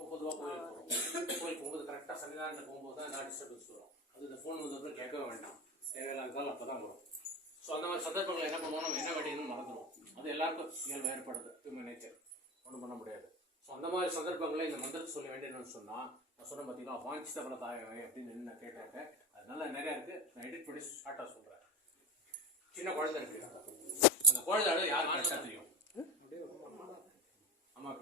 இப்போ பொதுவாக கோயிலுக்கு போகிறோம் கோயிலுக்கு போகும்போது கரெக்டாக சன்னிதானத்தில் போகும்போது தான் நான் டிஸ்டர்பன்ஸ் வரும். அது இந்த ஃபோன் வந்ததும் கேட்கவே வேண்டாம். தேவையில்லாததால் அப்போ தான் வரும். ஸோ அந்த மாதிரி சந்தர்ப்பங்கள் என்ன பண்ணுவோம்? நம்ம என்ன வேண்டியதுன்னு மறந்துடும் அது எல்லாருக்கும் இயல்பு ஏற்படுது. ஹியூமன் நேச்சர் ஒன்றும் பண்ண முடியாது. ஸோ அந்த மாதிரி சந்தர்ப்பங்களை இந்த மந்திரத்தை சொல்ல வேண்டியதுன்னு சொன்னால் நான் சொன்ன பார்த்தீங்களா வாஞ்சித பல தாயவை அப்படின்னு நான் கேட்டாங்க அது நல்லா நிறையா இருக்குது நான் எடிட் பண்ணி ஷார்ட்டாக சொல்கிறேன் சின்ன குழந்தை இருக்கு. அந்த குழந்தை யார் கரெக்டாக தெரியும்? ஐயா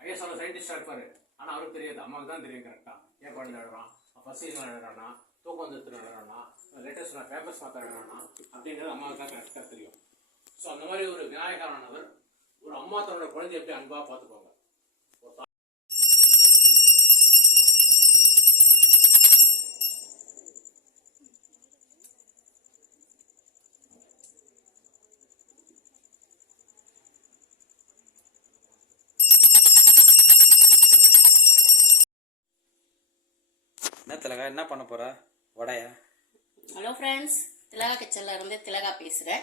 ஐஎஸ்ஆர் சயின்டிஸ்டாக இருப்பார். ஆனால் அவருக்கு தெரியாது. அம்மாவுக்கு தான் தெரியும் கரெக்டாக ஏன் குழந்தை விளையாடுறான். பசியில் அழுறானா தூக்கம் வந்துட்டு விளையாடுறானா லேட்டஸ்ட் நான் பேப்பர்ஸ் பார்த்து அப்படின்றது அம்மாவுக்கு தான் கரெக்டாக தெரியும். ஸோ அந்த மாதிரி ஒரு விநாயகரானவர் ஒரு அம்மா தன்னோட குழந்தைய எப்படி அன்பாக பார்த்துக்கோங்க திலகா என்ன பண்ண போற? வடையா? ஹலோ ஃப்ரெண்ட்ஸ் திலகா கிச்சனில் இருந்து திலகா பேசுகிறேன்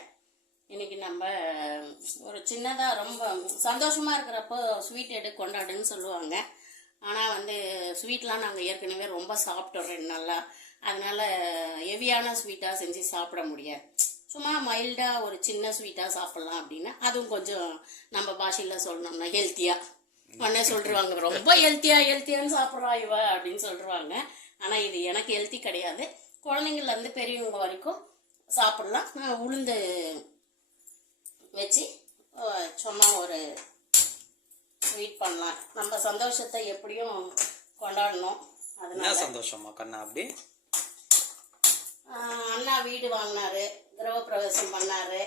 இன்னைக்கு நம்ம ஒரு சின்னதாக ரொம்ப சந்தோஷமாக இருக்கிறப்போ ஸ்வீட் எடு கொண்டாடுன்னு சொல்லுவாங்க. ஆனால் வந்து ஸ்வீட்லாம் நாங்கள் ஏற்கனவே ரொம்ப சாப்பிட்டோம் ரெண்டு நாளாக அதனால ஹெவியான ஸ்வீட்டாக செஞ்சு சாப்பிட முடியாது. சும்மா மைல்டாக ஒரு சின்ன ஸ்வீட்டாக சாப்பிட்லாம் அப்படின்னு அதுவும் கொஞ்சம் நம்ம பாஷையில் சொல்லணும்னா ஹெல்த்தியாக உடனே சொல்லிடுவாங்க ரொம்ப ஹெல்த்தியாக ஹெல்த்தியான்னு சாப்பிட்றா இவ அப்படின்னு சொல்லிடுவாங்க. ஆனால் இது எனக்கு ஹெல்த்தி கிடையாது. குழந்தைங்கள்லேருந்து பெரியவங்க வரைக்கும் சாப்பிடலாம். நான் உளுந்து வச்சு சும்மா ஒரு ஸ்வீட் பண்ணலாம். நம்ம சந்தோஷத்தை எப்படியும் கொண்டாடணும். அதனால சந்தோஷமா கண்ணா அப்படி? அண்ணா வீடு வாங்கினாரு. கிரகப்பிரவேசம் பண்ணாரு.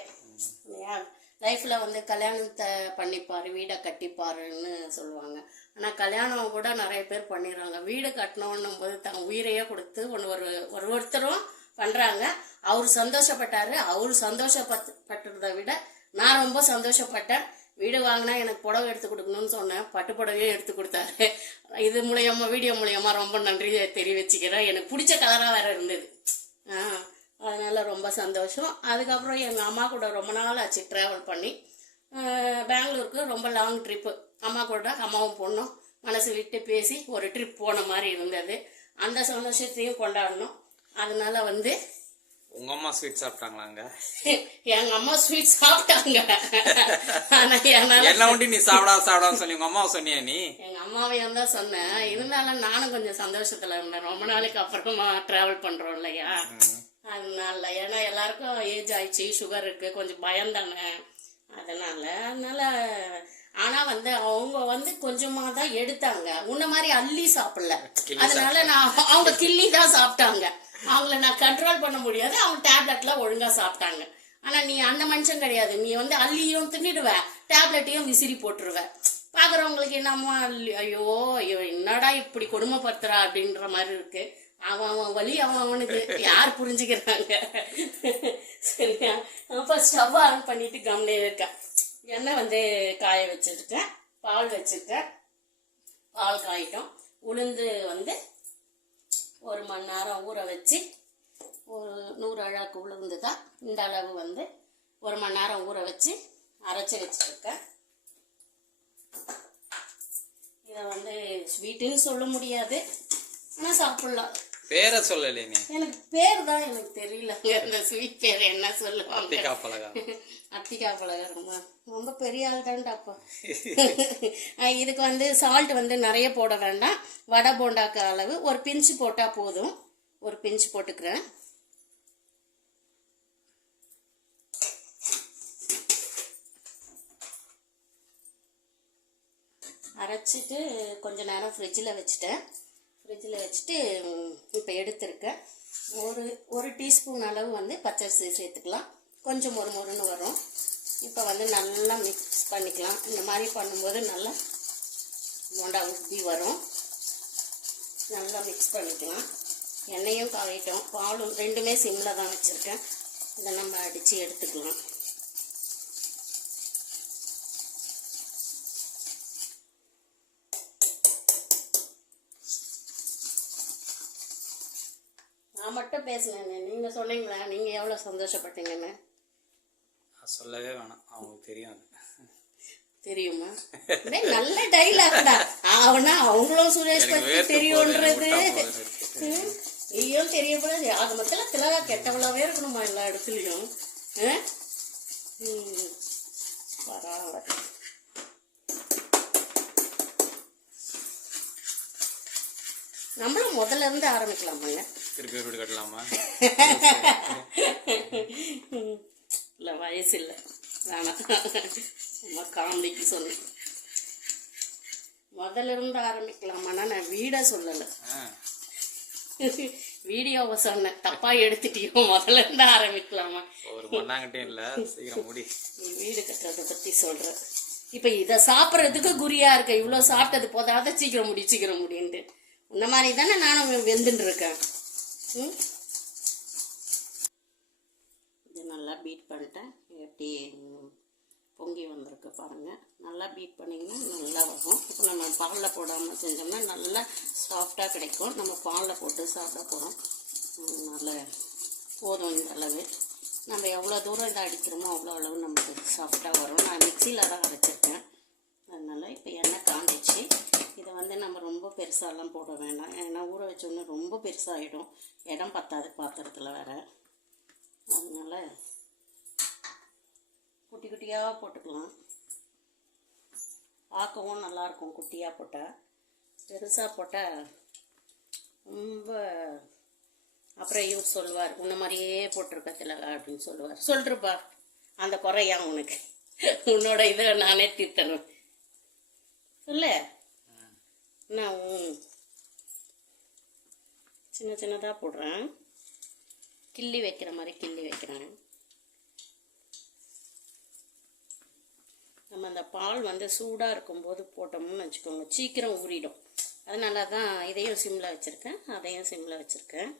இல்லையா? லைஃப்பில் வந்து கல்யாணத்தை பண்ணிப்பார் வீடை கட்டிப்பாருன்னு சொல்லுவாங்க. ஆனால் கல்யாணம் கூட நிறைய பேர் பண்ணிடுறாங்க. வீடு கட்டணுன்னும் போது தங்க உயிரையே கொடுத்து ஒன்று ஒரு ஒரு ஒருத்தரும் பண்ணுறாங்க அவர் சந்தோஷப்பட்டார். அவர் சந்தோஷப்பட்டுறதை விட நான் ரொம்ப சந்தோஷப்பட்டேன். வீடு வாங்கினா எனக்கு புடவை எடுத்து கொடுக்கணும்னு சொன்னேன். பட்டு புடவையும் எடுத்து கொடுத்தாரு. இது மூலியமா வீடியோ மூலியமா ரொம்ப நன்றி தெரிவிச்சுக்கிறேன். எனக்கு பிடிச்ச கலராக வேற இருந்தது. ஆ. அதனால ரொம்ப சந்தோஷம். அதுக்கப்புறம் எங்கள் அம்மா கூட ரொம்ப நாள் ஆச்சு ட்ராவல் பண்ணி. பெங்களூருக்கு ரொம்ப லாங் ட்ரிப்பு அம்மா கூட அம்மாவும் பொண்ணும் மனசு விட்டு பேசி ஒரு ட்ரிப் போன மாதிரி இருந்தது. அந்த சந்தோஷத்தையும் கொண்டாடணும். அதனால வந்து உங்க அம்மா ஸ்வீட் சாப்பிட்டாங்களா அங்க? எங்க அம்மா ஸ்வீட் சாப்பிட்டாங்க. என்ன உண்டி நீ சாப்பிடா சாப்பிடாம சொல்லி உங்க அம்மாவை சொன்னியா நீ? எங்க அம்மாவையும் தான் சொன்னேன். இருந்தாலும் நானும் கொஞ்சம் சந்தோஷத்துல இருந்தேன். ரொம்ப நாளைக்கு அப்புறமா டிராவல் பண்றோம் இல்லையா? அதனால ஏன்னா எல்லாருக்கும் ஏஜ் ஆயிடுச்சு சுகர் இருக்கு கொஞ்சம் பயம் தானே. அதனால அதனால ஆனா வந்து அவங்க வந்து கொஞ்சமா தான் எடுத்தாங்க. உன்ன மாதிரி அள்ளி சாப்பிடல. அதனால நான் அவங்க கிள்ளி தான் சாப்பிட்டாங்க. அவங்கள நான் கண்ட்ரோல் பண்ண முடியாது. அவங்க டேப்லெட்ல ஒழுங்கா சாப்பிட்டாங்க. ஆனா நீ அந்த மனுஷன் கிடையாது. நீ வந்து அள்ளியும் தின்னுடுவ டேப்லெட்டையும் விசிறி போட்டுருவ. பாக்குறவங்களுக்கு என்னம்மா அல்லி- ஐயோ ஐயோ என்னடா இப்படி கொடுமைப்படுத்துறா அப்படின்ற மாதிரி இருக்கு. அவன் அவன் வழி அவன் அவனுக்கு யார் புரிஞ்சுக்கிறாங்க? சரியா? அப்போ ஸ்டவ் ஆன் பண்ணிட்டு கம்னே இருக்கேன் எண்ணெய் வந்து காய வச்சிருக்கேன் பால் வச்சிருக்கேன். பால் காயிட்டோம். உளுந்து வந்து ஒரு மணி நேரம் ஊற வச்சு ஒரு நூறு அழாக்கு உளுந்து தான் இந்த அளவு வந்து ஒரு மணி நேரம் ஊற வச்சு அரைச்சி வச்சுருக்கேன். இதை வந்து ஸ்வீட்டுன்னு சொல்ல முடியாது. ஆனால் சாப்பிட்லாம். பேரை சொல்லலே நீ. எனக்கு பேர் தான் எனக்கு தெரியலங்க இந்த ஸ்வீட் பேர் என்ன சொல்லுவாங்க? அத்திக்கா பழகா அத்திக்கா பழகம் ரொம்ப ரொம்ப பெரிய ஆள் தான்டாப்பா இதுக்கு வந்து சால்ட் வந்து நிறைய போட வேண்டாம். வடை போண்டாக்க அளவு. ஒரு பிஞ்சு போட்டால் போதும். ஒரு பிஞ்சு போட்டுக்கிறேன். அரைச்சிட்டு கொஞ்ச நேரம் ஃப்ரிட்ஜில் வச்சுட்டேன். ஃப்ரிட்ஜில் வச்சுட்டு இப்போ எடுத்திருக்கேன் ஒரு ஒரு டீஸ்பூன் அளவு வந்து பச்சரிசி சேர்த்துக்கலாம். கொஞ்சம் மொறு மொறுன்னு வரும். இப்போ வந்து நல்லா மிக்ஸ் பண்ணிக்கலாம். இந்த மாதிரி பண்ணும்போது நல்லா போண்டா உப்பி வரும். நல்லா மிக்ஸ் பண்ணிக்கலாம். எண்ணெயும் காயிட்டோம். பாலும் ரெண்டுமே சிம்மில் தான் வச்சுருக்கேன். இதை நம்ம அடித்து எடுத்துக்கலாம். நான் மட்டும் பேசினேன் நீங்கள் சொன்னீங்களா? நீங்கள் எவ்வளோ சந்தோஷப்பட்டீங்கன்னு? சொல்லவே வேணாம். அவங்களுக்கு தெரியும்? அது தெரியுமா நல்ல டைலாக்டா அவனா அவங்களும் சுரேஷ் பத்தி தெரியும்ன்றது. நீயும் தெரியக்கூடாது அது மொத்தம் திலகா கெட்டவளாவே இருக்கணுமா எல்லா இடத்துலயும்? ஆ? பரவாயில்ல நம்மளும் முதல்ல இருந்து ஆரம்பிக்கலாமாங்க? திருப்பி வீடு கட்டலாமா? இல்லை வயசு இல்லை. வேணாம். நம்ம காமெடிக்கு சொன்னேன். முதல்ல இருந்து ஆரம்பிக்கலாமான்னா நான் வீடை சொல்லலை. வீடியோவை சொன்னேன். தப்பா எடுத்துட்டியோ முதல்ல இருந்து ஆரம்பிக்கலாமா? ஒரு மண்ணாங்கட்டையும் இல்ல. சீக்கிரம் முடி. வீடு கட்டுறதை பத்தி சொல்ற. இப்ப இத சாப்பிட்றதுக்கு குறியா இருக்க. இவ்வளவு சாப்பிட்டது போதாத சீக்கிரம் முடி சீக்கிரம் முடின்ட்டு. இந்த மாதிரி தானே நானும் வெந்துட்டு இருக்கேன். ம்? இது நல்லா பீட் பண்ணிட்டேன். எப்படி பொங்கி வந்திருக்கு பாருங்கள் நல்லா பீட் பண்ணிங்கன்னா நல்லா வரும். இப்போ நம்ம பாலில் போடாமல் செஞ்சோம்னா நல்லா சாஃப்டாக கிடைக்கும். நம்ம பாலில் போட்டு சாப்பிட போகிறோம் நல்ல போதும் இந்த அளவு. நம்ம எவ்வளோ தூரம் இதை அடிக்கிறோமோ அவ்வளோ அளவு நமக்கு சாஃப்டாக வரும். நான் மிக்சியில் தான் அரைச்சிருக்கேன். அதனால் இப்போ எண்ணெய் காஞ்சிச்சு. இதை வந்து நம்ம ரொம்ப பெருசாலாம் போட வேண்டாம் ஏன்னா ஊற வச்சோன்னே ரொம்ப பெருசாகிடும் இடம் பத்தாது பாத்திரத்தில் வேற. அதனால் குட்டி குட்டியாக போட்டுக்கலாம். பார்க்கவும் நல்லாயிருக்கும் குட்டியாக போட்டால் பெருசாக போட்டால் ரொம்ப அப்புறம் இவர் சொல்லுவார் உன்ன மாதிரியே போட்டிருக்க திலகா அப்படின்னு சொல்லுவார். சொல்றப்பா அந்த குறையா உனக்கு. உன்னோட இதில் நானே தீர்த்தணும் இல்லை நான் சின்ன சின்னதாக போடுறேன். கிள்ளி வைக்கிற மாதிரி கிள்ளி வைக்கிறேன். நம்ம அந்த பால் வந்து சூடாக இருக்கும்போது போட்டோம்னு வச்சுக்கோங்க. சீக்கிரம் ஊறிடும். அதனால தான் இதையும் சிம்மில் வச்சுருக்கேன். அதையும் சிம்மில் வச்சுருக்கேன்.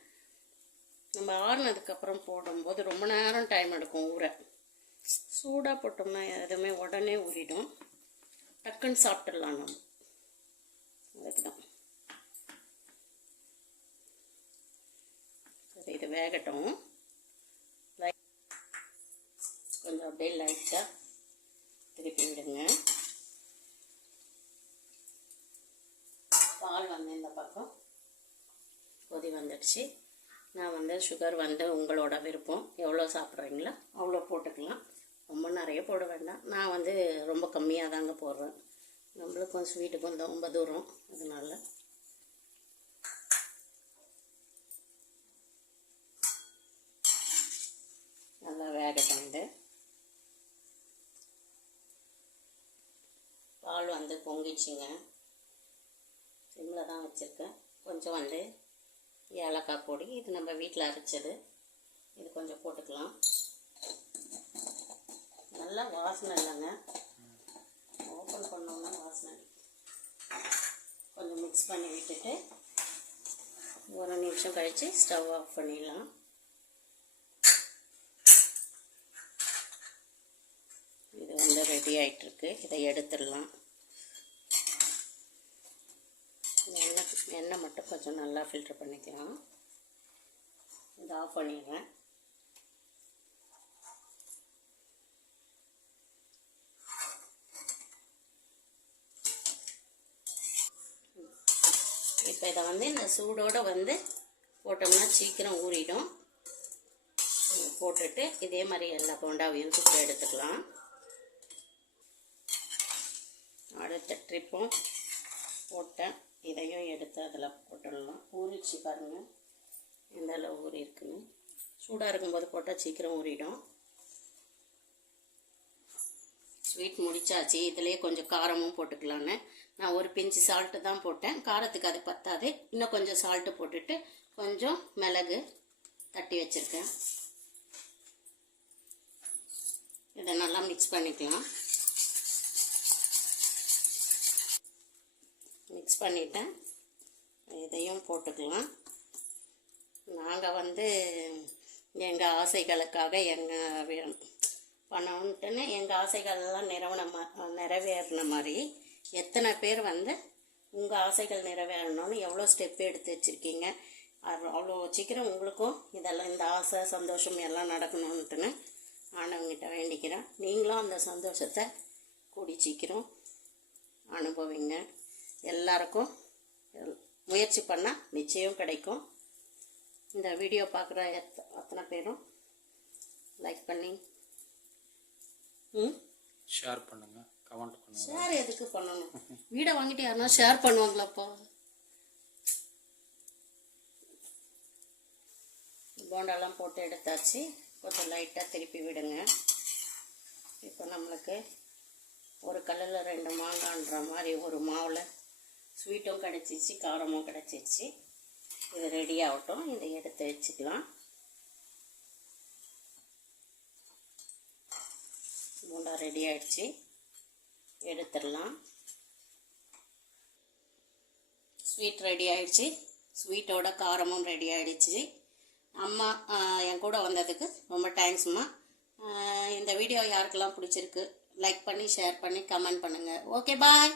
நம்ம ஆறுனதுக்கப்புறம் போடும்போது ரொம்ப நேரம் டைம் எடுக்கும் ஊற. சூடாக போட்டோம்னா எதுவுமே உடனே ஊறிடும். டக்குன்னு சாப்பிட்டுடலாம் நம்ம அதுக்கு தான் வேகட்டும். லை- கொஞ்சம் அப்படியே லைட்டாக திருப்பி விடுங்க. பால் வந்து இந்த பக்கம் கொதி வந்துடுச்சு. நான் வந்து சுகர் வந்து உங்களோட விருப்பம். எவ்வளோ சாப்பிட்றீங்களோ அவ்வளோ போட்டுக்கலாம். ரொம்ப நிறைய போட வேண்டாம். நான் வந்து ரொம்ப கம்மியாக தாங்க போடுறேன். நம்மளுக்கும் ஸ்வீட்டுக்கும் ரொம்ப தூரம். அதனால வேகட்டும் இது பால் வந்து பொங்கிச்சுங்க சிம்மில் தான் வச்சுருக்கேன். கொஞ்சம் வந்து ஏலக்காய் பொடி இது நம்ம வீட்டில் அரைச்சது. இது கொஞ்சம் போட்டுக்கலாம். நல்லா வாசனை இல்லைங்க. ஓப்பன் பண்ணோம்னா வாசனை கொஞ்சம் மிக்ஸ் பண்ணி விட்டுட்டு ஒரு நிமிஷம் கழித்து ஸ்டவ் ஆஃப் பண்ணிடலாம் இது ஆகிட்டுருக்கு இதை எடுத்துடலாம். எண்ணெய் எண்ணெய் மட்டும் கொஞ்சம் நல்லா ஃபில்டர் பண்ணிக்கலாம். இதை ஆஃப் பண்ணிடுறேன். இப்போ இதை வந்து இந்த சூடோடு வந்து போட்டோம்னா சீக்கிரம் ஊறிடும். போட்டுட்டு இதே மாதிரி எல்லா போண்டாவையும் சுட்டு எடுத்துக்கலாம். அடுத்த ட்ரிப்பும் போட்டேன் இதையும் எடுத்து அதில் போட்டுடலாம். ஊறிச்சு பாருங்கள் எந்த அளவு ஊறி இருக்குன்னு சூடாக இருக்கும்போது போட்டால் சீக்கிரம் ஊறிடும். ஸ்வீட் முடிச்சாச்சு. இதுலேயே கொஞ்சம் காரமும் போட்டுக்கலான்னு நான் ஒரு பிஞ்சு சால்ட்டு தான் போட்டேன். காரத்துக்கு அது பத்தாது. இன்னும் கொஞ்சம் சால்ட்டு போட்டுட்டு கொஞ்சம் மிளகு தட்டி வச்சுருக்கேன். இதை நல்லா மிக்ஸ் பண்ணிக்கலாம். மிக்ஸ் பண்ணிட்டேன். இதையும் போட்டுக்கலாம். நாங்கள் வந்து எங்கள் ஆசைகளுக்காக எங்கள் பண்ணணுன்ட்டுன்னு எங்கள் ஆசைகள்லாம் நிறவன மா நிறைவேறின மாதிரி எத்தனை பேர் வந்து உங்கள் ஆசைகள் நிறைவேறணும்னு எவ்வளோ ஸ்டெப் எடுத்து வச்சுருக்கீங்க? அவ்வளோ சீக்கிரம் உங்களுக்கும் இதெல்லாம் இந்த ஆசை சந்தோஷம் எல்லாம் நடக்கணுன்ட்டுன்னு ஆண்டவங்கிட்ட வேண்டிக்கிறேன். நீங்களும் அந்த சந்தோஷத்தை கூடி சீக்கிரம் அனுபவிங்க. எல்லாருக்கும் எல்- முயற்சி பண்ணால் நிச்சயம் கிடைக்கும். இந்த வீடியோ பார்க்குற எத்த அத்தனை பேரும் லைக் பண்ணி ம்? ஷேர் பண்ணுங்க கமெண்ட் பண்ணுங்க. ஷேர் எதுக்கு பண்ணணும்? வீடை வாங்கிட்டு யாருன்னா ஷேர் பண்ணுவாங்களாப்பா போண்டாலாம் போட்டு எடுத்தாச்சு. கொஞ்சம் லைட்டாக திருப்பி விடுங்க. இப்போ நம்மளுக்கு ஒரு கல்லில் ரெண்டு மாங்கான்ற மாதிரி ஒரு மாவில் ஸ்வீட்டும் கிடச்சிச்சு காரமும் கிடச்சிச்சு இது ரெடி ஆகட்டும். இதை எடுத்து வச்சுக்கலாம். பூண்டா ரெடி ஆகிடுச்சு எடுத்துடலாம். ஸ்வீட் ரெடி ஆகிடுச்சு ஸ்வீட்டோட காரமும் ரெடி ஆகிடுச்சு அம்மா என் கூட வந்ததுக்கு ரொம்ப தேங்க்ஸ்மா இந்த வீடியோ யாருக்கெல்லாம் பிடிச்சிருக்கு? லைக் பண்ணி ஷேர் பண்ணி கமெண்ட் பண்ணுங்கள் ஓகே பாய்